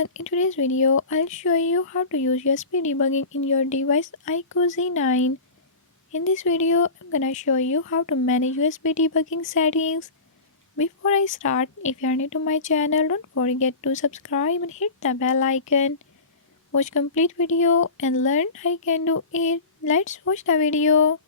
everyone, in today's video I'll show you how to use USB debugging in your device iQOO Z9. In this video I'm gonna show you how to manage USB debugging settings. Before I start, if you are new to my channel, don't forget to subscribe and hit the bell icon. Watch complete video and learn how you can do it. Let's watch the video.